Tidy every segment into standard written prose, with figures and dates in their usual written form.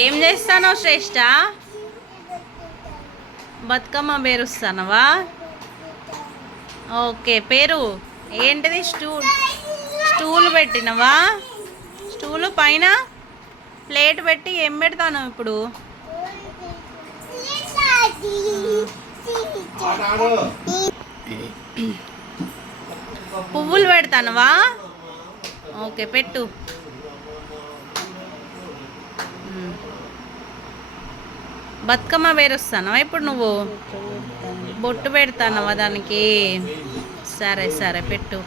ఏం చేస్తానో శ్రేష్ఠ? బతుకమ్మ పేరుస్తానవా? ఓకే, పేరు ఏంటిది? స్టూల్ పెట్టినవా? స్టూలు పైన ప్లేట్ పెట్టి ఏం పెడతాను ఇప్పుడు? పువ్వులు పెడతానవా? ఓకే, పెట్టు. బతుకమ్మ పేరుస్తానవా ఇప్పుడు నువ్వు? బొట్టు పెడతానవా దానికి? సరే సరే, పెట్టు.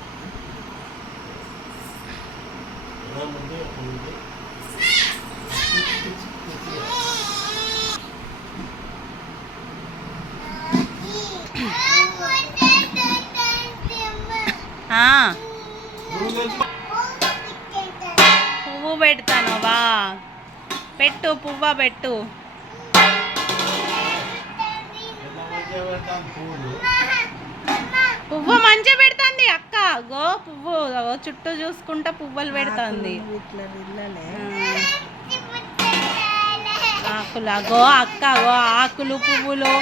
పువ్వు పెడతానవా? పెట్టు, పువ్వా పెట్టు. పువ్వు మంచిగా పెడుతుంది అక్క. గో పువ్వు చుట్టూ చూసుకుంటా పువ్వులు పెడుతుంది. ఆకులా? గో అక్క, గో ఆకులు పువ్వులు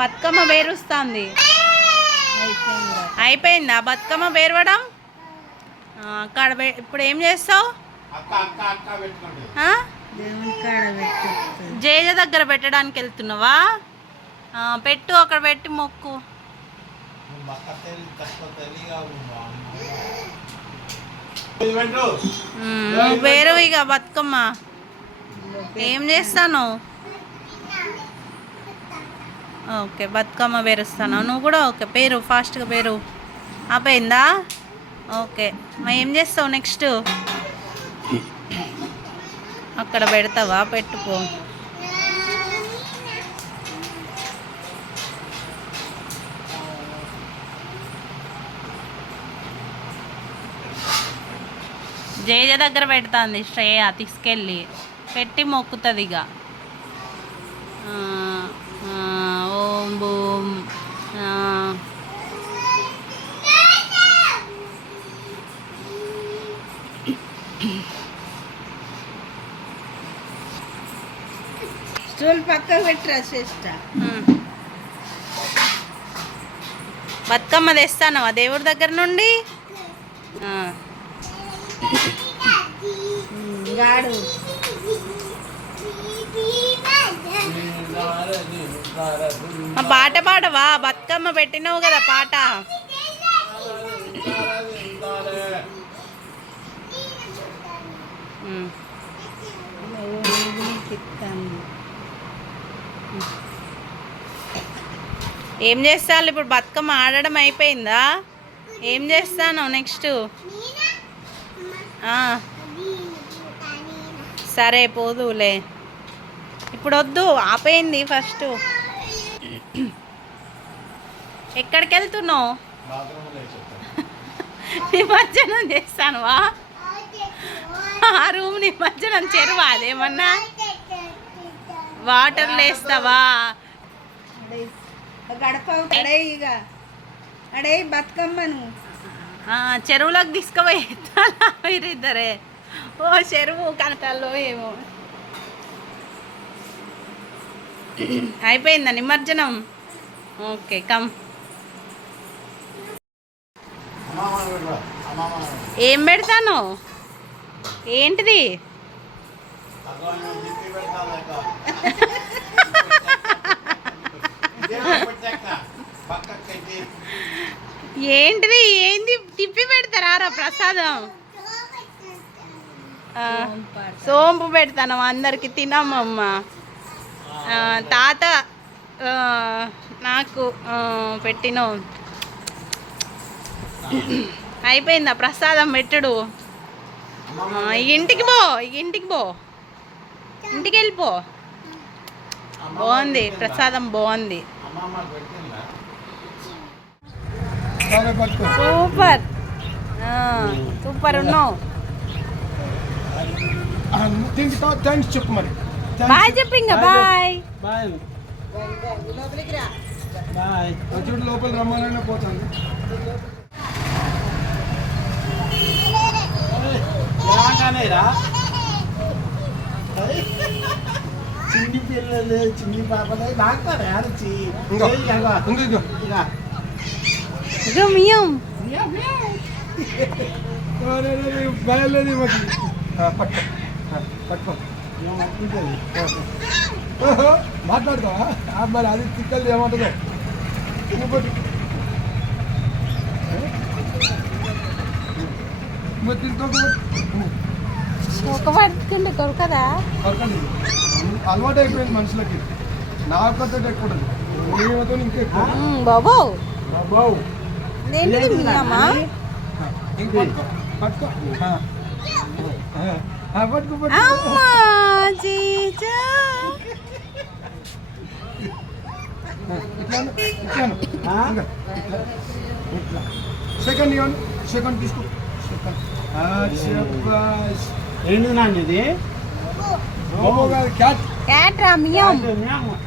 బతుకమ్మ పేరుస్తుంది. అయిపోయిందా బతుకమ్మ పేరవడం? అక్కడ ఇప్పుడు ఏం చేస్తావు? జేజ దగ్గర పెట్టడానికి వెళ్తున్నావా? పెట్టు, అక్కడ పెట్టి మొక్కు. పేరు ఇక బతుకమ్మ ఏం చేస్తాను? ఓకే, బతుకమ్మ పేరుస్తాను. నువ్వు కూడా ఓకే పేరు, ఫాస్ట్గా పేరు. ఆపోయిందా? ఓకే, మరి ఏం చేస్తావు నెక్స్ట్? అక్కడ పెడతావా? పెట్టుకో. జేజ దగ్గర పెడుతుంది శ్రేయ, తీసుకెళ్ళి పెట్టి మొక్కుతుంది ఇక. ఓం బూమ్. స్టూల్ పక్కకు పెట్టరా శ్రేష్ట. బతుకమ్మ తెస్తానవా దేవుడి దగ్గర నుండి? గాడు పాట పాడవా? బతుకమ్మ పెట్టినావు కదా పాట. ఏం చేస్తాను ఇప్పుడు? బతుకమ్మ ఆడడం అయిపోయిందా? ఏం చేస్తాను నెక్స్ట్? సరే పోదులే, ఇప్పుడు వద్దు, ఆపేయింది ఫస్ట్. ఎక్కడికి వెళ్తున్నావు? నిమజ్జనం చేస్తానువా? ఆ రూమ్ నిమజ్జనం చెరువా? అదేమన్నా వాటర్లు వేస్తావా? గడప అడే ఇక అడే బతుకమ్మను చెరువులోకి తీసుకుపోయి మీరిద్దరే. ఓ చెరువు కనటాల్లో ఏమో. అయిపోయిందా నిమజ్జనం? Okay, come. ఏం పెడతాను? ఏంటిది? ఏంటిది? ఏంది తిప్పి పెడతారా ప్రసాదం? సోంపు పెడతాను అందరికి, తినమ్మమ్మ. తాత నాకు పెట్టిన. అయిపోయిందా ప్రసాదం పెట్టుడు? ఇంటికి పో, ఇంటికి పో, ఇంటికి వెళ్ళిపో. బాగుంది ప్రసాదం, బాగుంది. సూపర్ సూపర్ ఉన్నావు. చెప్పు మరి. బాయ్ చెప్పు. ఇంకా బాయ్ బాయ్ చూడు, లోపల రమ్మని పోతాను. ఏమంటానేరా? పిల్లలు చిన్ని పాపలే డాక్టర్ అరిచి ఇంకో ఇంకో ఇగో మియం బయలుదేరి పట్టుకో పట్టుకో మాట్లాడతావా మరి అది తిక్కలు ఏమంటుందో ఇంకోటి ఒక పడుతుంది కొరకదా కొరకండి అలవాటు అయిపోయింది మనుషులకి నా ఒక్కతో ఎక్కువ ఏమతో ఇంకా ఎక్కువ బాబు బాబు ఏంటిది మియమా పట్టుకో పట్టుకో పట్టుకో అమ్మా జీజా సెకండ్ ఇవ్వండి సెకండ్ తీసుకో సెకండ్ ఏంటి నాన్న ఇది బాబు కాదు క్యాట్ క్యాట్ రా మియం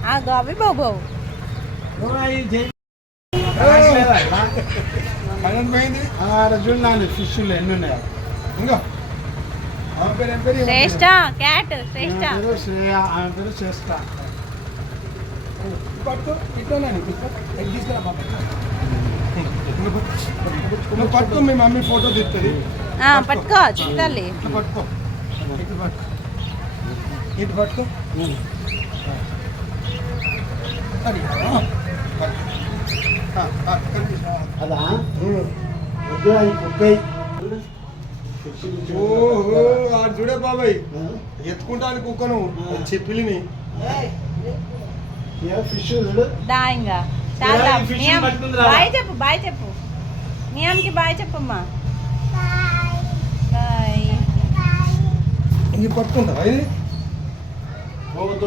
ఆగో అవి బాబు కరెంట్ పోయింది చూడండి ఫిష్లు ఎన్ని ఉన్నాయో ఇంకా ఆమె పేరు ఏం పేరు శ్రేష్ట క్యాట్ శ్రేష్ట శ్రేయ ఆమె పేరు శ్రేష్ట పట్టుకో ఇట్లా తీసుకురా బాబా నువ్వు పట్టుకో మీ మమ్మీ ఫోటో తీస్తుంది పట్టుకో చిత్తాలి ఇట్లా పట్టుకో ఇటు పట్టుకో ఇటు పట్టుకో అది అదా వద్దు అది కుక్కై ఓహో ఆడు చూడే బాబాయ్ ఎత్తుకుంటాను కుక్కను చెప్పిలిని ఫిష్ దాయింగా చాలా మియం బాయ్ చెప్పు మియానికి బాయ్ చెప్పమ్మా బాయ్ ఇది పట్టుకుంటావా ఇది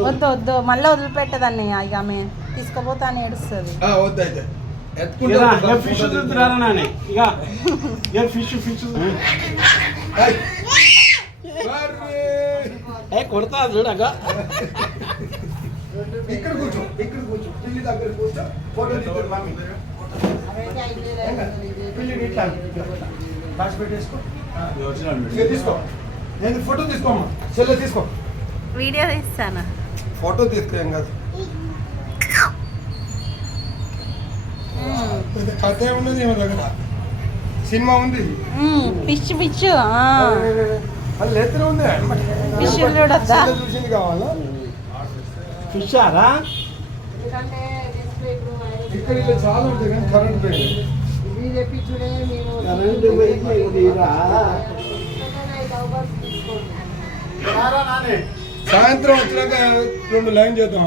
వద్దు వద్దు మళ్ళీ వదిలిపెట్టదాన్ని ఇక ఆమె తీసుకుపోతాను ఏడుస్తుంది వద్దు అయితే ఫిష్ తింటున్నారా నాని ఇక ఫిష్ కొడతా చూడగా ఇక్కడ కూర్చో పిల్లి దగ్గర కూర్చో ఫోటో తీస్తారు మమ్మీ పిల్లిని ఇట్లా దాచి పెట్టేసుకో ఇక తీసుకో నేను ఫోటో తీసుకోమ్మా సెల్ తీసుకో వీడియో తీస్తాను ఫోటో తీసుకో ఏం కాదు కథ ఉన్నది ఏమో దగ్గర సినిమా ఉంది పిచ్చు అది లేతనే ఉంది ఫిష్ చూడొద్దా చూసింది కావాలా ఫిష్ ఆరా ఇక్కడ ఇలా చాలా ఉంటుంది కానీ కరెంట్ పోయింది కరెంట్ పోయింది సాయంత్రం వచ్చినాక 2 లైన్ చేద్దాం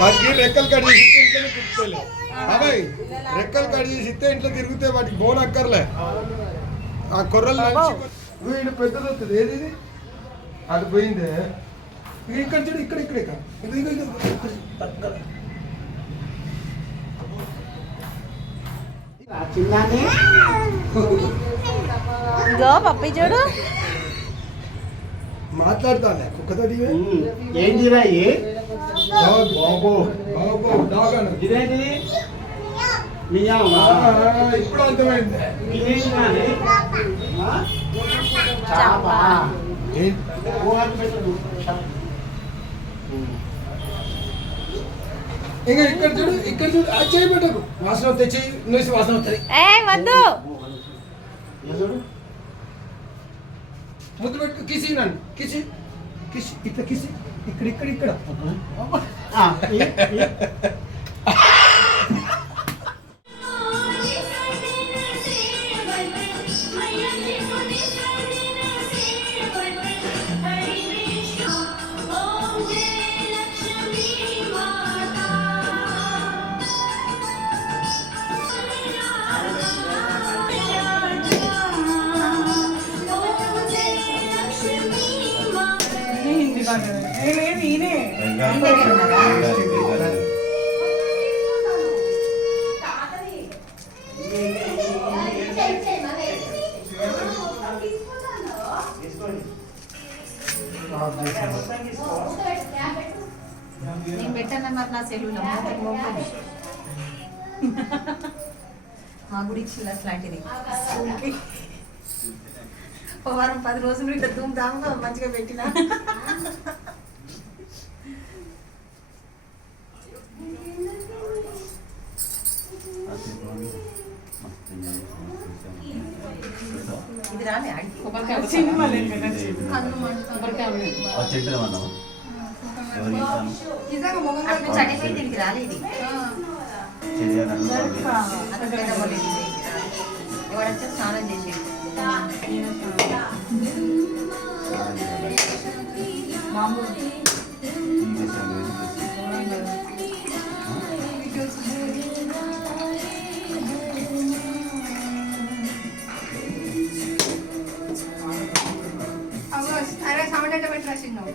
వాటికి రెక్కలు కట్ చేసి ఇస్తే ఇంట్లోనే తిరుగుతాయి అబ్బాయి రెక్కలు కట్ చేసి ఇస్తే ఇంట్లో తిరుగుతాయి వాటికి బోన్ అక్కర్లే ఆ కొర్రలు వీడు పెద్దది వస్తుంది ఏది ఇది అది పోయిందే ఇక్కడ చూడు ఇక్కడ ఇది చిన్నాన్ని ఇగో పప్పి చూడు మాట్లాడతానే కుక్కతోటి ఏంటిరా బాబు డాగ్ అన్న ఇదేంటి ఇప్పుడు అర్థమైంది చాప ఇంకా ఇక్కడ చూడు అది చేయి పెట్టకు వాసన వస్తాయి చెయ్యి నూసి వాసన వస్తాయి వద్దు ముద్దు పెట్టుకు కిసి నన్ను కిసి ఇట్లా కిసి ఇక్కడ నేను పెట్టాను మరి నా సెలవులో మా గుడి ఇచ్చింది అట్లాంటిది వారం 10 రోజులు ఇట్లా ధూమ్ధామ్గా మంచిగా పెట్టిన ఇది రాలే అటు చనిపోయి దీనికి రాలే ఇది ఎవడొచ్చా స్నానం చేసేది అరే సౌండ్ ఎట్లా పెట్టి రాసినావు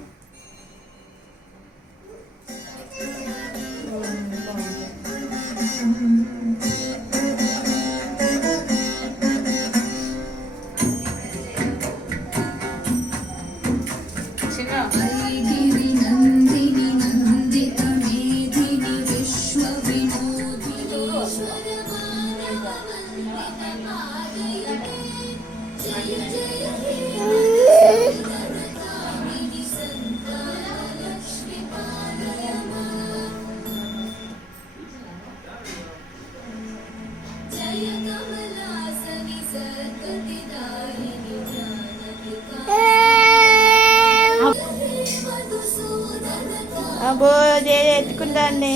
అబ్బో ఎత్తుకుంటాండి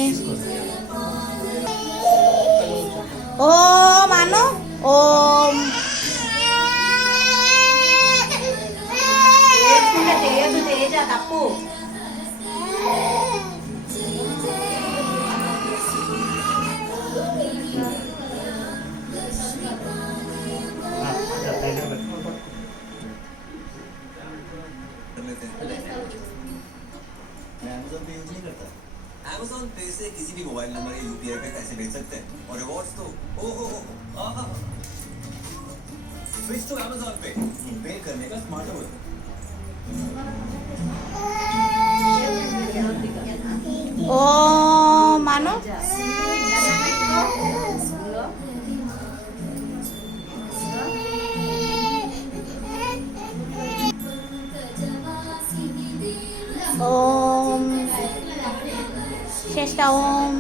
ఓం అను ఓం చేయదు తేజ తప్పు Amazon Pay से किसी भी मोबाइल नंबर या यूपीआई पे पैसे भेज सकते हैं और रिवॉर्ड्स तो स्विच टू Amazon Pay पे करने का स्मार्ट हो ఓం అను ఓం చేస్తా ఓం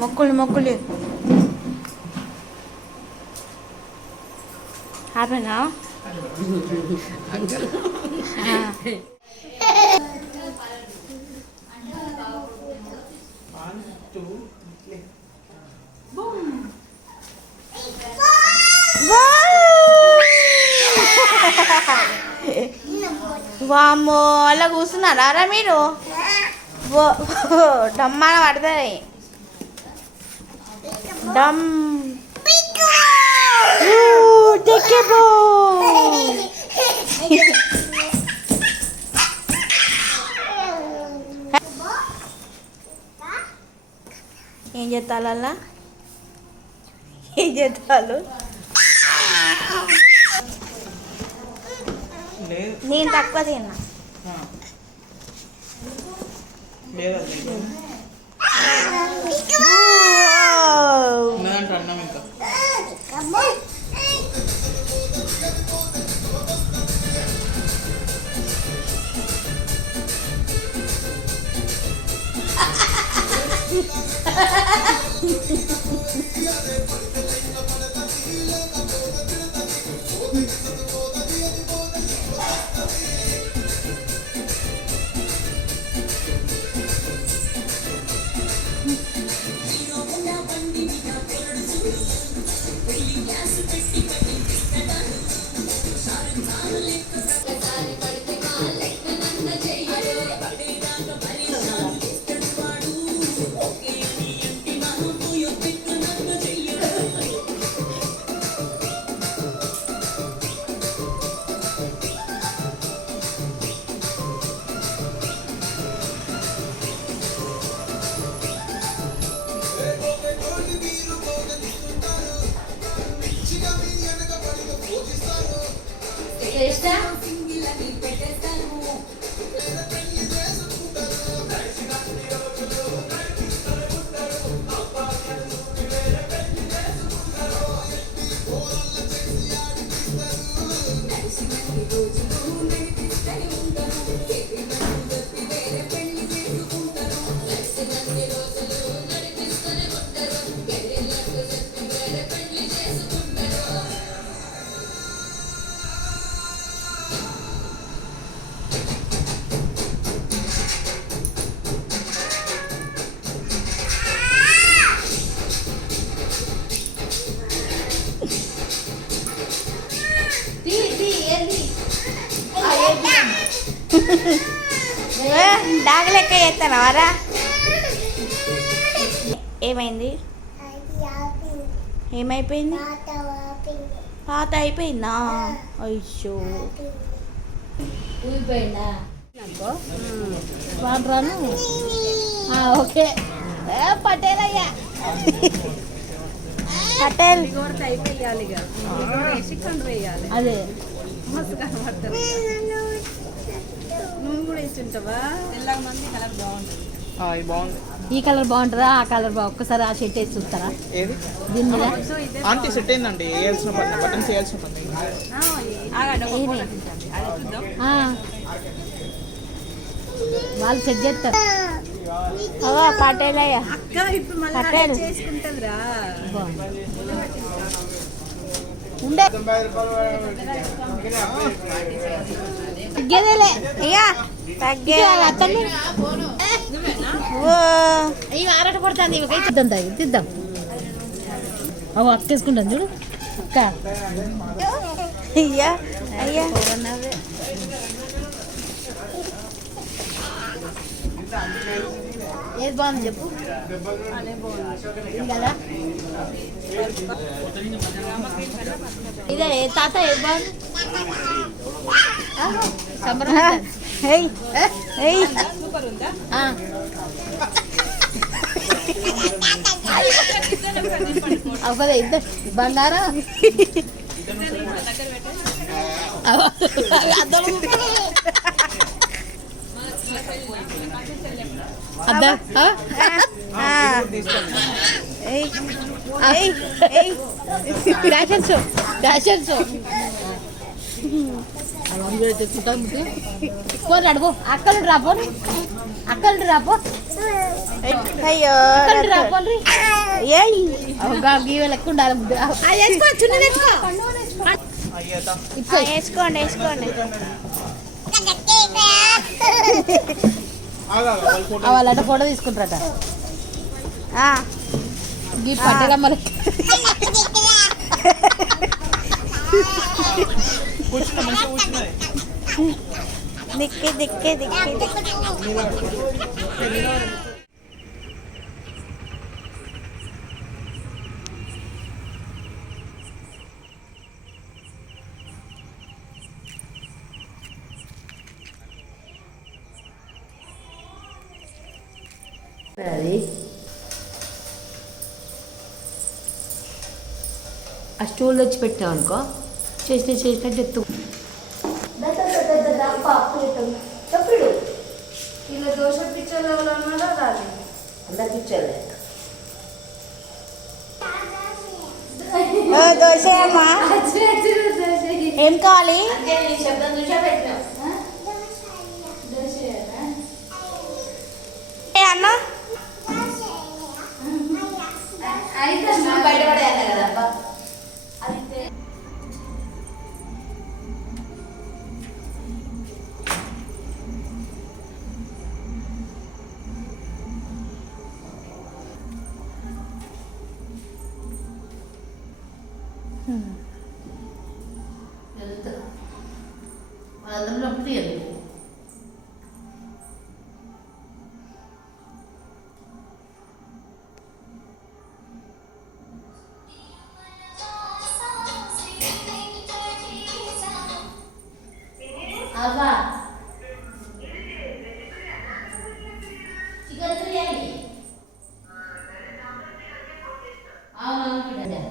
మొక్కులు మొక్కులు ఆపేనా వామ్మో అలా కూర్చున్నారా మీరు డమ్మాన పడతాయి డమ్ ఏం చేస్తాలు అలా ఏం చేస్తాలు నేను తక్కువ తిన్నా అన్నం ఇంకా డాగ్ లెక్క చేస్తానవారా? ఏమైంది? ఏమైపోయింది? పాత అయిపోయిందా? అయ్యో రాను. ఓకే పటేల్ అయ్యా, పటేల్ అదే నువ్వు కూడా ఇచ్చుంటావా? ఈ కలర్ బాగుంటుందా ఆ కలర్ ఒక్కసారి ఆ షర్ట్ వేసి చూస్తారా? ఏది దీని మీద ఆంటీ సెట్ అయిందండి, వేయాల్సిన పని బటన్స్ వేయాల్సిన పని. వాళ్ళు సెట్ చేస్తారు. పటేల్ అయ్యా, పటేల్ చేసుకుంటుందిరా. ఉండే తగ్గేదేలే ఇక తగ్గే అతన్ని ఇవి ఆరాట పడుతుంది. తిద్దాం తిద్దాం. అవి అక్కేసుకుంటాను చూడు అక్క. అయ్యా అయ్యా ఏది బాగుంది చెప్పు. ఇది కదా ఇదే తాత ఏది బాగుంది? సంబరం అవదా ఇద్దరు బంగారం ఫ్యాషన్ షో ఫ్యాషన్ షో పోనీ అడుగు అక్కలు రాపో అక్కలు రాపో అయ్యో రాపోండి గీవె లెక్క ఉండాలి. వేసుకోండి వేసుకోండి. వాళ్ళంటే ఫోటో తీసుకుంటారట. ఈ పట్టెలమ్మ దిక్కి దిక్కి దిక్కి అది ఆ స్టూల్ తెచ్చి పెట్టాం అనుకో చేసినట్టు ఎత్తు. చెప్పుడు ఇలా దోశ పిచ్చర్లు ఎవరన్నా రాదు. అందరు పిచ్చారు. దోశ అమ్మా ఏం కావాలి? శబ్దం చూసా పెట్టినా అన్న బయటపడేయాలి కదా అబ్బా. వాళ్ళందరూ నొప్పి తీయాలి. అవ్వా చికెన్ బిర్యానీ అవును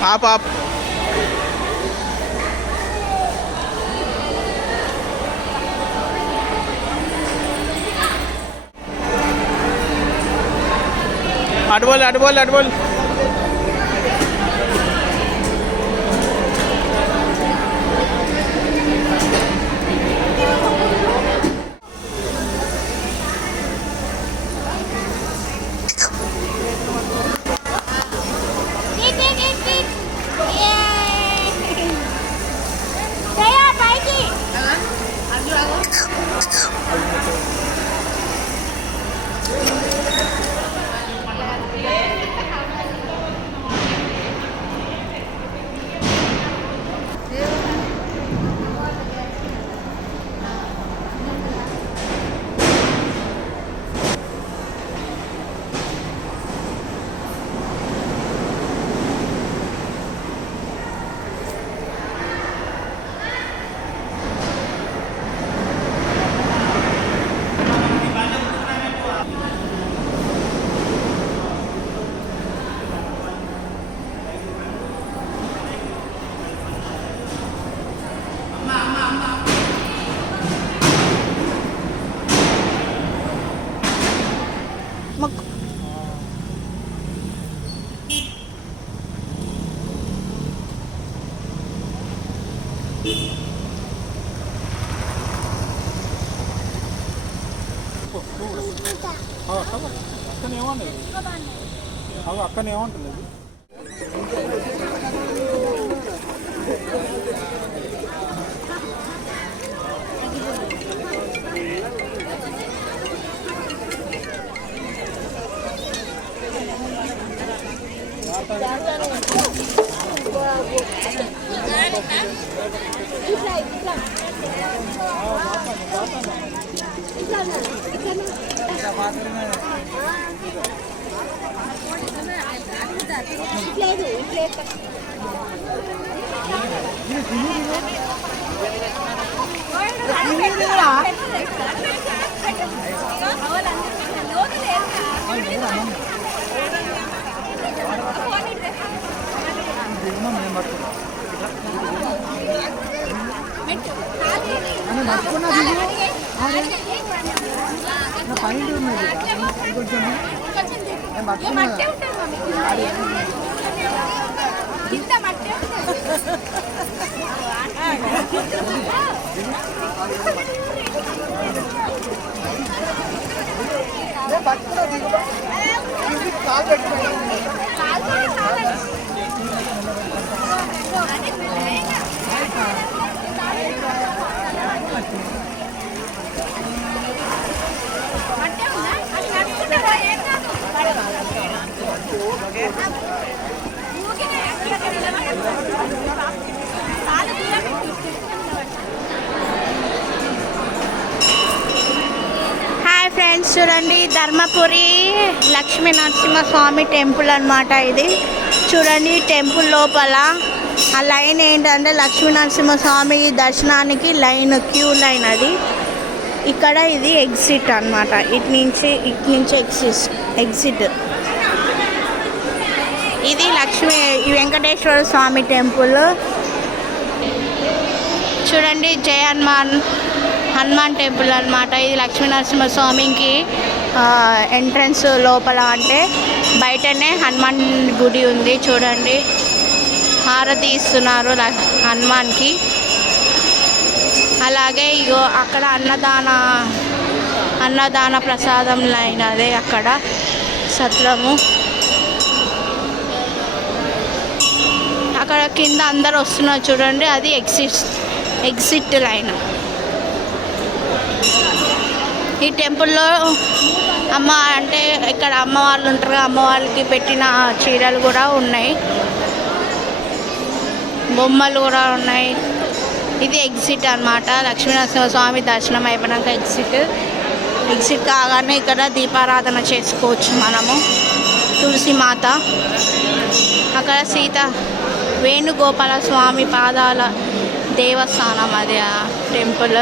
आप अडबोल అక్కనే ఏమంటుంది ఫ్రెండ్స్ చూడండి, ధర్మపురి లక్ష్మీ నరసింహస్వామి టెంపుల్ అన్నమాట ఇది. చూడండి టెంపుల్ లోపల ఆ లైన్ ఏంటంటే లక్ష్మీ నరసింహస్వామి దర్శనానికి లైన్, క్యూ లైన్ అది. ఇక్కడ ఇది ఎగ్జిట్ అన్నమాట. ఇటు నుంచి ఎగ్జిట్. ఇది వెంకటేశ్వర స్వామి టెంపుల్. చూడండి జయ హనుమాన్ టెంపుల్ అన్నమాట. ఇది లక్ష్మీ నరసింహస్వామికి ఎంట్రన్స్ లోపల, అంటే బయటనే హనుమాన్ గుడి ఉంది. చూడండి హారతి ఇస్తున్నారు హనుమాన్కి. అలాగే ఇగో అక్కడ అన్నదాన ప్రసాదం లైన్, అదే అక్కడ సత్రము. అక్కడ కింద అందరు వస్తున్నారు చూడండి, అది ఎగ్జిట్ లైన్. ఈ టెంపుల్లో అంటే ఇక్కడ అమ్మవాళ్ళు ఉంటారు, అమ్మవాళ్ళకి పెట్టిన చీరలు కూడా ఉన్నాయి, బొమ్మలు కూడా ఉన్నాయి. ఇది ఎగ్జిట్ అన్నమాట. లక్ష్మీనరసింహస్వామి దర్శనం అయిపోయినాక ఎగ్జిట్ కాగానే ఇక్కడ దీపారాధన చేసుకోవచ్చు మనము. తులసి మాత, అక్కడ వేణుగోపాల స్వామి పాదాల దేవస్థానం, అది ఆ టెంపుల్.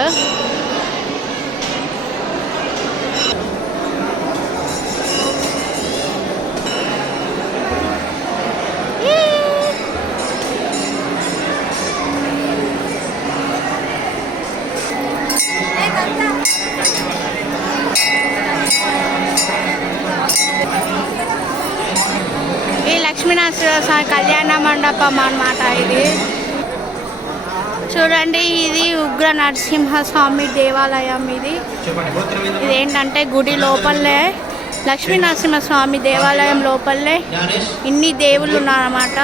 ఈ లక్ష్మీనరసింహస్వామి కళ్యాణ మండపం అన్నమాట ఇది. చూడండి ఇది ఉగ్ర నరసింహస్వామి దేవాలయం. ఇదేంటంటే గుడి లోపలే, లక్ష్మీ నరసింహస్వామి దేవాలయం లోపలే ఇన్ని దేవుళ్ళు ఉన్నారన్నమాట.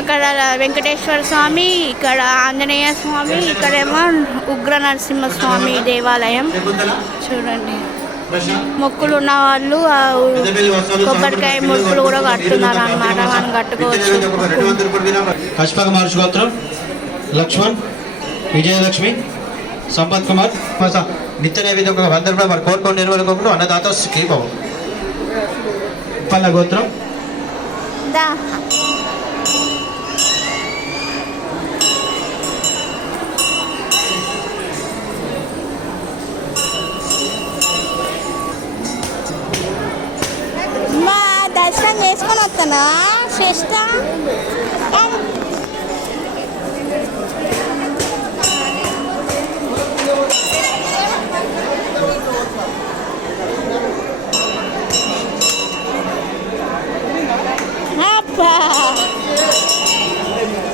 అక్కడ వెంకటేశ్వర స్వామి, ఇక్కడ ఆంజనేయ స్వామి, ఇక్కడేమో ఉగ్ర నరసింహస్వామి దేవాలయం. చూడండి మొక్కులు ఉన్న వాళ్ళు కొబ్బరికాయ మొక్కులు కూడా కట్టున్నారు అన్నమాట, మనం కట్టుకోవచ్చు. కష్పక మహర్షి గోత్రం లక్ష్మణ్, విజయలక్ష్మి, సంపత్ కుమార్ నిత్య నైవేద్యం 100 రూపాయలు మరి కోరుకొని నిర్వహించుకుంటూ అన్నదాత శ్రీబాబు పల్ల గోత్రం. దర్శనం చేసుకొని వస్తానా శ్రేష్ట.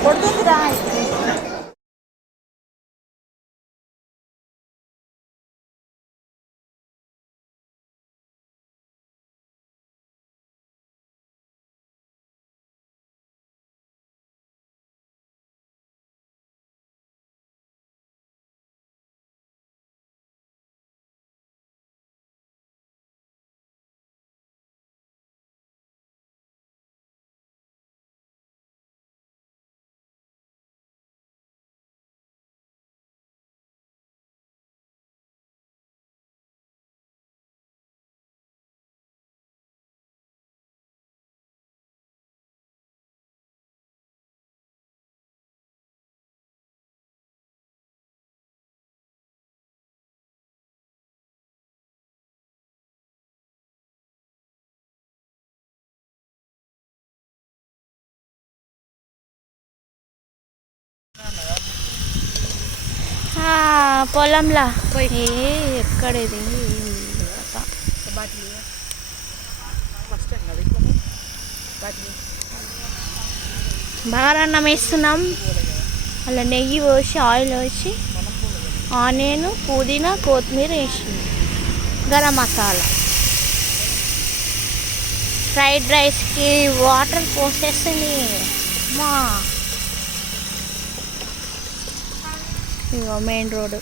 కొడుతుందిరా. పొలంలా ఎక్కడది బగారన్నం వేస్తున్నాం. అలా నెయ్యి పోసి ఆయిల్ వేసి ఆనియన్, పుదీనా, కొత్తిమీర వేసి గరం మసాలా. ఫ్రైడ్ రైస్కి వాటర్ పోసేస్తుంది మా. ఇగో మెయిన్ రోడ్.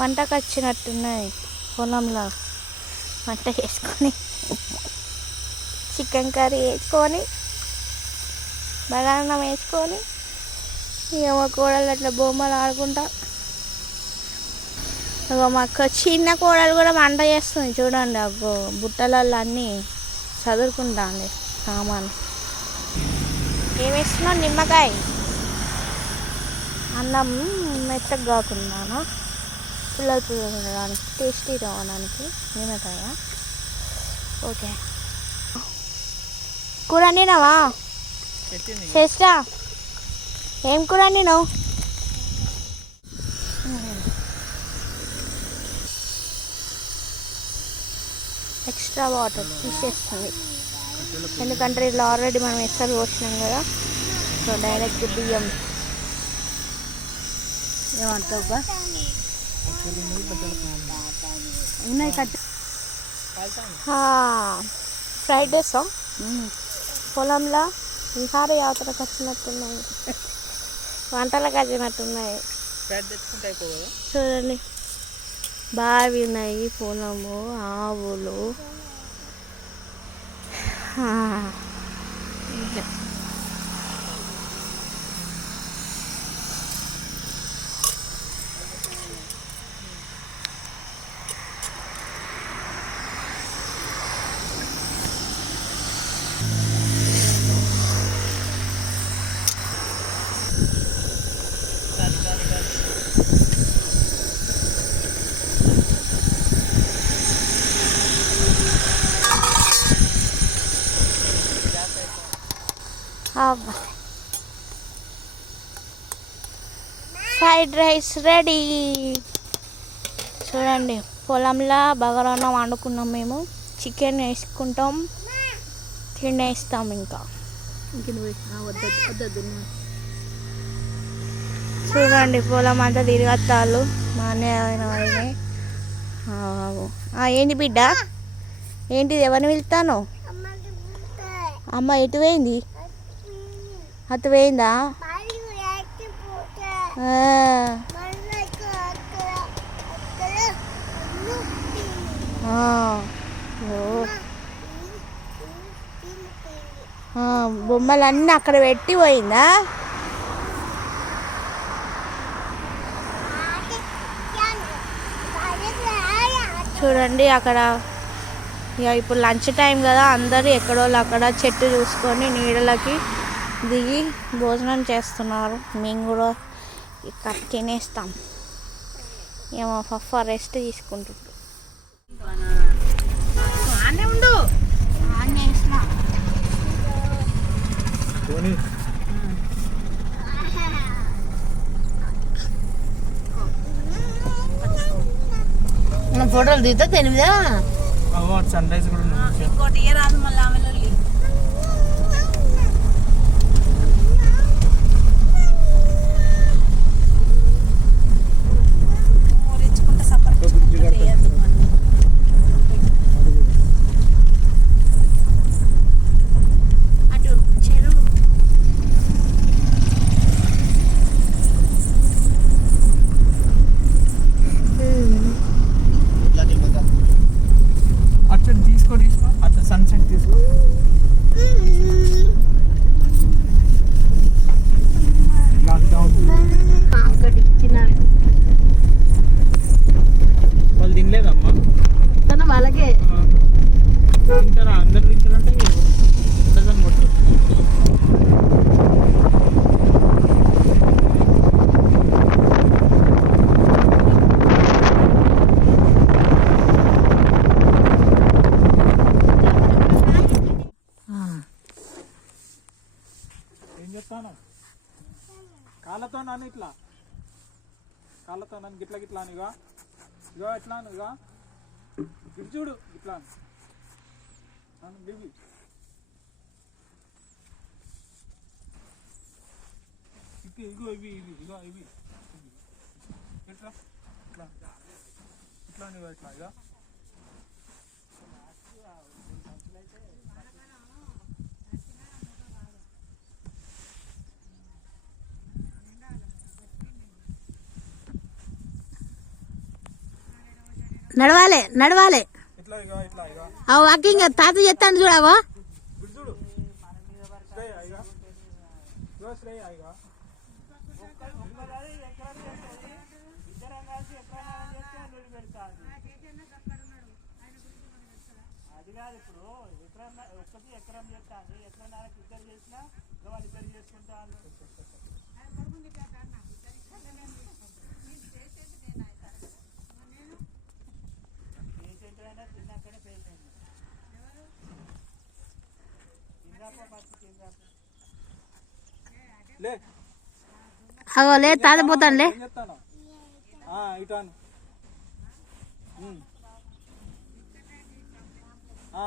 వంటకు వచ్చినట్టున్నాయి పొలంలో. వంట చేసుకొని చికెన్ కర్రీ వేసుకొని బగారన్నం వేసుకొని ఇక మా కోడలు అట్లా బొమ్మలు ఆడుకుంటా. ఇక మా చిన్న కోడలు కూడా వంట చేస్తుంది చూడండి. అగ్గో బుట్టలలో అన్నీ చదువుకుంటాండి సామాను. ఏమేస్తున్నావు? నిమ్మకాయ అన్నం మెత్తగా కాకుండా పుల్లలు ఉండడానికి టేస్టీ రావడానికి నిమ్మకాయ. ఓకే, కూర వండినావా? చేస్తా. ఏం కూర వండినావు? ఎక్స్ట్రా వాటర్ తీసేస్తుంది ఎందుకంటే ఇట్లా ఆల్రెడీ మనం ఎసరు పోసినాం కదా. సో డైరెక్ట్ బియ్యం ఏమంటావు ఉన్నాయి కట్టి ఫ్రైడ్ రైస్ పొలంలో విహార యాత్రకు వచ్చినట్టున్నాయి, వంటలకు వచ్చినట్టున్నాయి. చూడండి బావి ఉన్నాయి, పొలము, ఆవులు. Fried rice ready. చూడండి పొలంలో బగారన్నం వండుకున్నాం మేము. చికెన్ వేసుకుంటాం, తినేస్తాం. ఇంకా చూడండి పొలం అంతా తిరిగత్తాలు మా అన్నయ్య. ఏంటి బిడ్డ? ఏంటిది? ఎవరిని వెళ్తాను? అమ్మ ఎటు పోయింది? అటు పోయిందా? బొమ్మలన్నీ అక్కడ పెట్టి పోయిందా? చూడండి అక్కడ. ఇక ఇప్పుడు లంచ్ టైం కదా, అందరూ ఎక్కడోళ్ళు అక్కడ చెట్టు చూసుకొని నీడలకి దిగి భోజనం చేస్తున్నారు. మేము కూడా ఇక్కడ తినేస్తాం. ఏమో పఫ రెస్ట్ తీసుకుంటుంటాం. ఫోటోలు దిగుతా తెలియదా? సన్ రైజ్ కూడా ఇంకోటి రాదు మళ్ళీ ఆమె అటు చెరువు అచ్చ తీసుకో అచ్చ సన్సెట్ తీసుకో. వాళ్ళు తినలేదమ్మా తన వాళ్ళకే తింటారా? అందరు తింటారంటే ఉండదని కొట్టు. ఏం చెప్తాను? కాళ్ళతో నాన్న ఇట్లా, కాళ్ళతో నన్ను గిట్లా గిట్లా అని. ఇగో ఇగో ఎట్లా అని, ఇగో ఇటు చూడు ఇట్లా నన్ను దిగి. ఇగో ఇవి ఇవి ఇగో ఇవి ఎట్లా ఇట్లా ఇట్లా అని, ఇగో ఇట్లా. ఇగో నడవాలి నడవాలి. ఇట్లా ఇగో ఇట్లా. ఇగో ఆ వాకింగ్ తాత చెప్తాను చూడవా. ఇటు చూడు. ఇగో ఇట్లా ఇక ఇద్దరం కలిసి ఎక్కడైనా చేస్తే నీళ్ళు పెడతాను. అది కాదు ఇప్పుడు ఎకరం ఒక్కటి ఎకరం చేస్తాను, ఎకరం ఇద్దరు చేసినా వాళ్ళు ఇద్దరు చేసుకుంటాను. పేషెంట్ అయినా తిన్నాకనే పేషెంట్ లే అగో లే తాతపోతానులే. ఏం చెప్తాను ఇటాను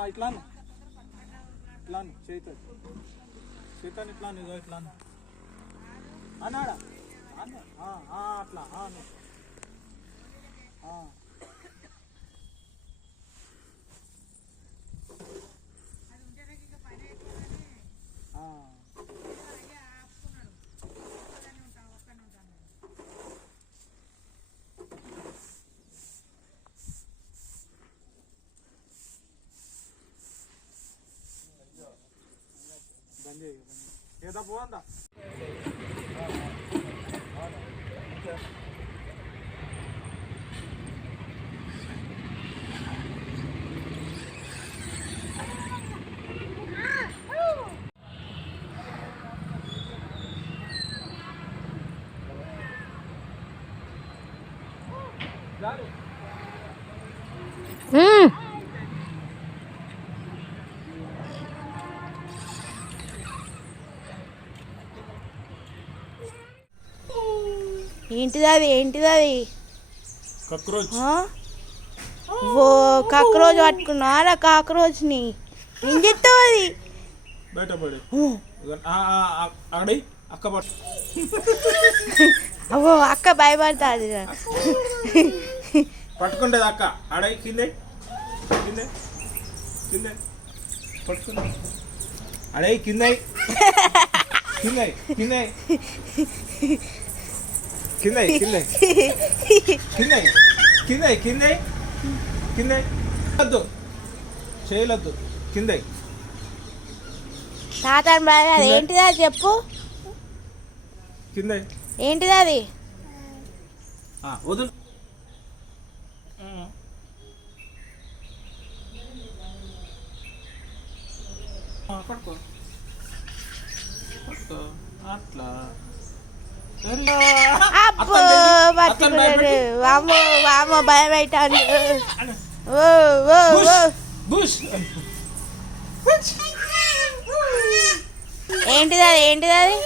ఇట్లాను ఇట్లాను చేతాను ఇట్లాను ఇదో ఇట్లాను అన్నాడా అట్లా ఏదో పోందా ఏంటిది కాక్రోచ్. ఓ కాక్రోచ్ పట్టుకున్నారా? కాక్రోచ్ని ఏం చెప్తావు? అది బయటపడి అక్కడి అక్క పట్టు. అవో అక్క భయపడుతుంది. పట్టుకుంటేది అక్క ఆడై కిందే కిందే కిందే పట్టుకుంది అడై కిందై కిందై కిందై కిందై కిందై కిందై కిందై కిందై కిందై వద్దు చేయలొద్దు కిందై. తాతని బాగా అది ఏంటిదా చెప్పు, కిందై ఏంటిది అది? వదులు పట్టుకో పట్టుకో అట్లా. అబ్బో పట్టుకున్నాడు. వామో వామో భయం అవుతాను. ఓ ఓ ఓ బుష్ ఏంటిది అది? ఏంటిది అది?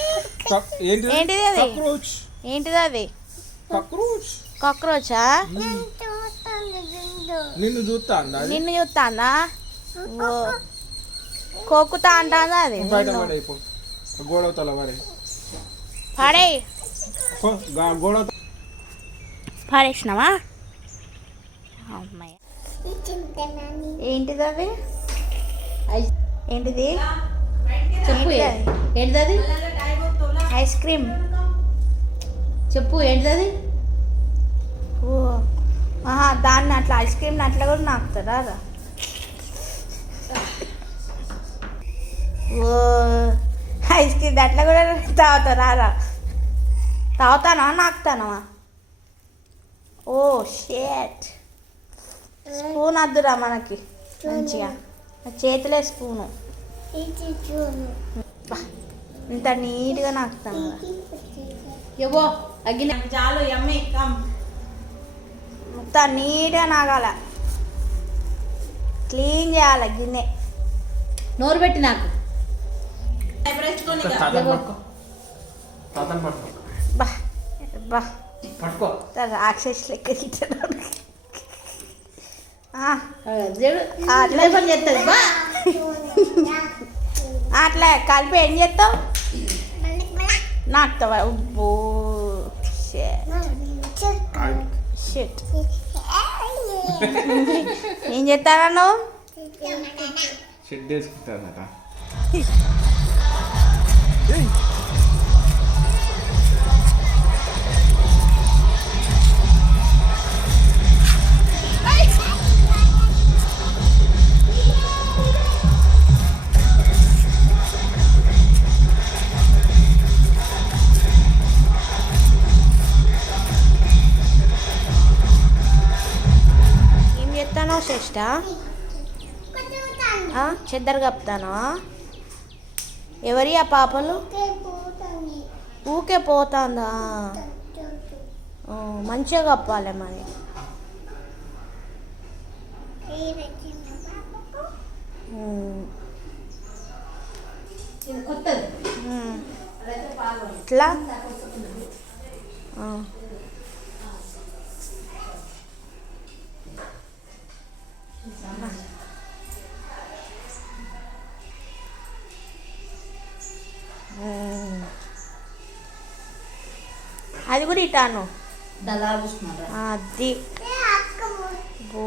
ఏంటిది అది? కాక్రోచ్. ఏంటిది అది? కాక్రోచ్. కాక్రోచా? నిన్ను చూస్తా నిన్ను చూస్తానా? ఓ కోకుతా అంటానా? అది బయట పడే గోడ తల పడే పడే గోడ పడేసినావా? అమ్మాయి ఏంటిది అది? ఏంటిది? చెప్పు ఏంటిది అది? Ice cream. చెప్పు ఏంటిది అది? ఓ దాన్ని అట్లా ఐస్ క్రీమ్ని అట్లా కూడా నాకుతారా? ఓ ఐస్ క్రీమ్ అట్లా కూడా తాగుతారా? తాగుతానా నాకుతానా? ఓ షేట్. స్పూన్ వద్దురా మనకి మంచిగా, చేతిలే స్పూను. ఇంత నీట్గా నాకుతాను కదా. ఇవ్వో అగ్గిన చాలు ఎమ్మి మొత్తం నీట్గా నాగాల, క్లీన్ చేయాలి గిన్నె. నోరు పెట్టి నాకు బా బా పట్టుకో యాక్సెస్ లెక్క ఇచ్చాడు. అట్లా పని చేస్తుంది బా. అట్లా కలిపి ఏం చేస్తావు? నాకుతావా? ఓ షిట్. ఏం చేస్తారా నువ్వు? షెడ్ వేసుకుంటానట. పోతానో శ్రేష్ట? చెద్దరు కప్పుతానా? ఎవరి ఆ పాపలు? ఊకే పోతుందా? మంచిగా కప్పాలి మరి. ఇట్లా అది కూడా ఇటాను అది. ఓ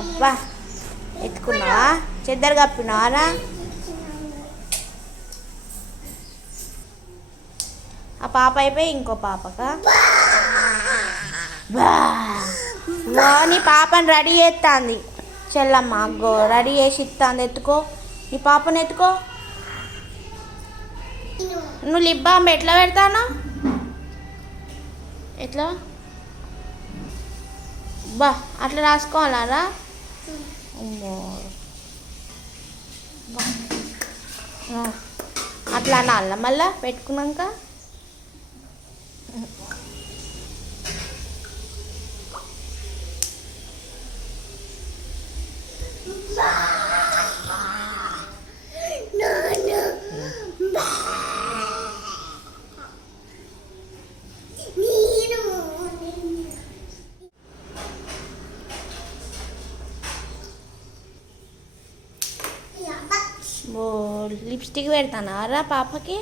అబ్బా ఎత్తుకున్నావా? చెద్దరు కప్పినావారా? ఆ పాప అయిపోయి ఇంకో పాపకా? నీ పాపని రెడీ చేస్తుంది చెల్లమ్మ. అగ్గో రెడీ చేసి ఇస్తుంది. ఎత్తుకో నీ పాపను, ఎత్తుకో. నువ్వు లిప్ బామ్ ఎట్లా పెడతాను? ఎట్లా బా అట్లా రాసుకోవాలరా? అట్లా అనాల మళ్ళా పెట్టుకున్నాక? లిప్స్టిక్ పెడతానా రా పాపకి?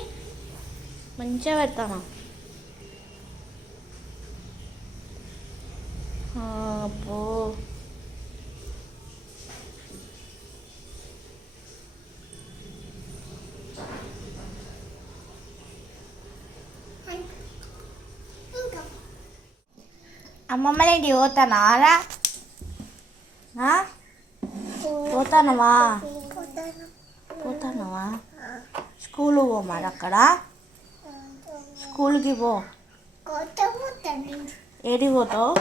మంచిగా పెడతానా? అబ్బో అమ్మమ్మలేంటి పోతానా రా? పోతానవా? పోతానవా? స్కూల్ పో మరి. అక్కడ స్కూల్కి పో. ఏడికి పోతావు?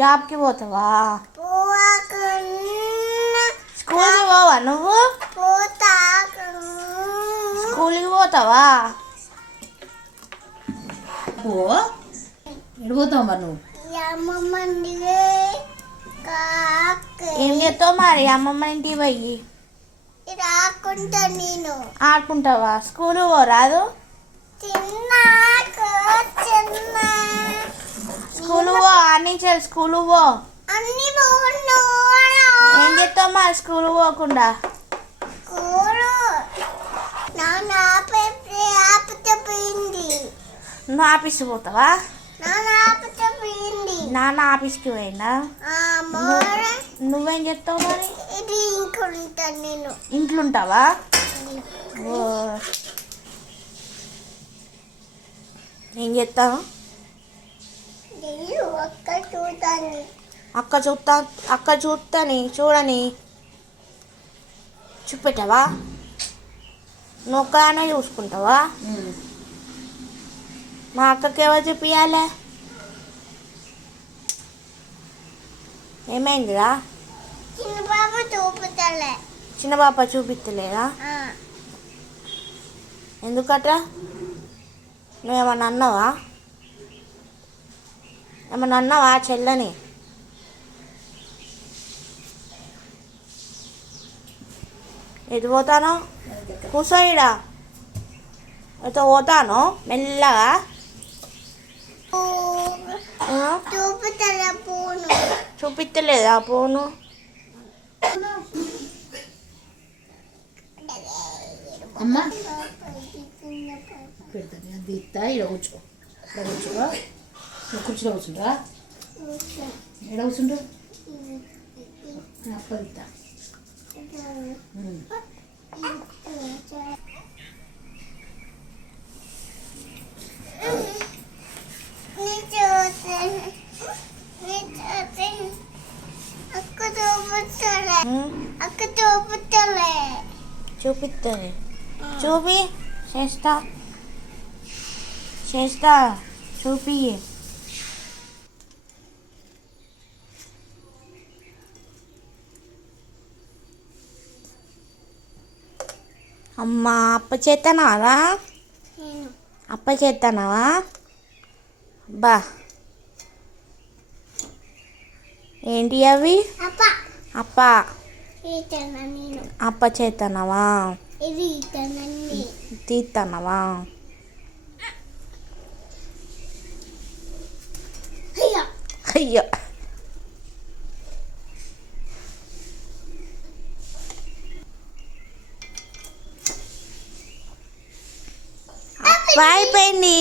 జాబ్కి పోతావా? స్కూల్కి పోవా నువ్వు? స్కూల్కి పోతావా? ఎడిపోతావు మరి నువ్వు? ఏం చేస్తావు మరి అమ్మమ్మ ఇంటికి పోయి? నేను ఆడుకుంటావా? స్కూల్ పోరాదు? స్కూల్ పో. అన్ని స్కూల్ పో. ఏం చేస్తావు మరి స్కూల్ పోకుండా? నువ్వు ఆఫీస్కి పోతావా? నాన్న ఆఫీస్కి పోయినా? నువ్వేం చేస్తావు మరి? నేను ఇంట్లో ఉంటావా? ఏం చేస్తావు? అక్క చూస్తాని చూడని చూపెట్టావా? నువ్వు ఒక్కదానే చూసుకుంటావా? మా అక్కకి ఎవరు చూపించాలి? ఏమైందిరా? చిన్న పాప చూపిస్తలేదా? ఎందుకట్రా? నువ్వేమన్నా అన్నావా? ఏమన్నా అన్నావా చెల్లని? ఎటు పోతాను? కూర్చోయిడా. ఎటు పోతాను? మెల్లగా చూపిస్తలేదా పోను? అమ్మా పెడతాను. అది ఇస్తా. ఇక్కడ కూర్చో. ఇక్కడ కూర్చోవా? నువ్వు కుర్చీలో కూర్చుంటా? ఎక్కడ కూర్చుంటా? అప్పది ఇస్తా. చూపిస్తుంది. చూపి చేస్తా. చేస్తా. చూపి. అమ్మా అప్ప చేతనావా? అప్ప చేతనావా? బా ఏంటి అవి? అప్ప అప్ప చేతనావా? తీతనవా? అయ్యో అప్ప అయిపోయింది.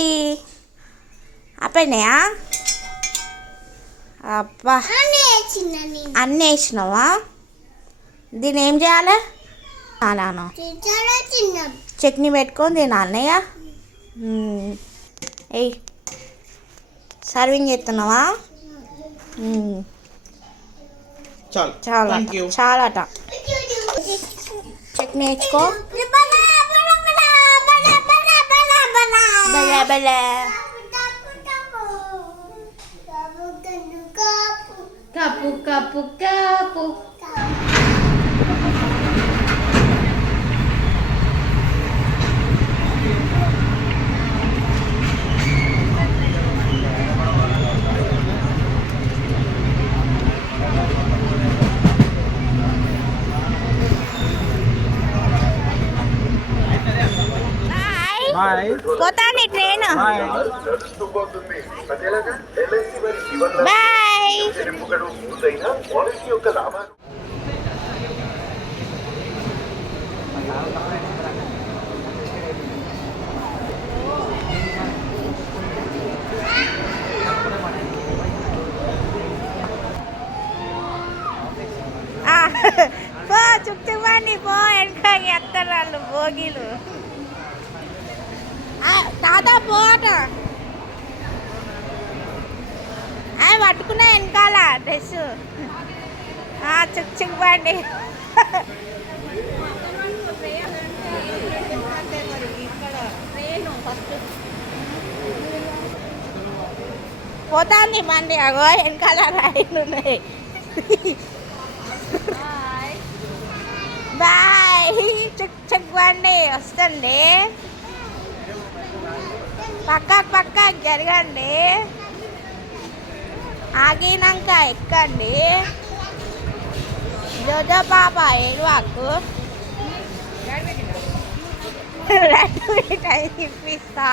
అయిపోయినాయా? అబ్బా అన్నీ వేసినావా? దీన్ని ఏం చేయాలి? అలాను చట్నీ పెట్టుకొని తినాలన్నయ్య. ఏయ్ సర్వింగ్ చేస్తున్నావా? చాలా చాలట. చట్నీ వేసుకో. బలే బలే కప్పు కప్పు కప్పు. పోతాండి ట్రైన్. బాయ్. పో చుట్టుమండి పో. వెనక ఎత్తారు వాళ్ళు భోగిలు. తాత పోట పట్టుకున్నా వెనకాల డ్రెస్. చుక్చుకుపండి. పోతాంది బండి. అగో వెనకాల రైలు ఉన్నాయి. బాయ్. చుక్చుకుపండి. వస్తుంది. పక్క జరగండి. ఆగినాక ఎక్కండి. జోజో పాప ఏడువాకు. లడ్డు మిఠాయి తిప్పిస్తా.